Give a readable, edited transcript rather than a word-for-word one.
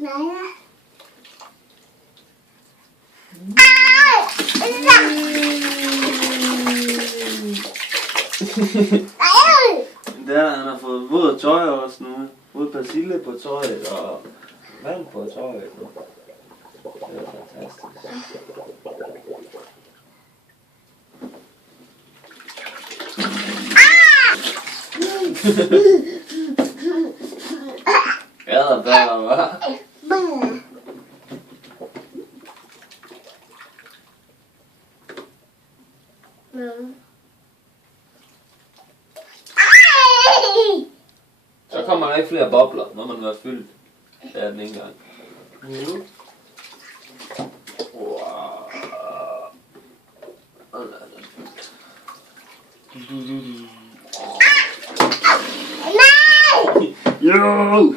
Nej. Der han har fået våd tøj også nu. Våd persille på tøjet og vand på tøjet. Det er fantastisk. Ja, der var. Så kommer der ikke flere bobler, når man er fyldt. Det er den ikke engang. Wow. Nej! Jo!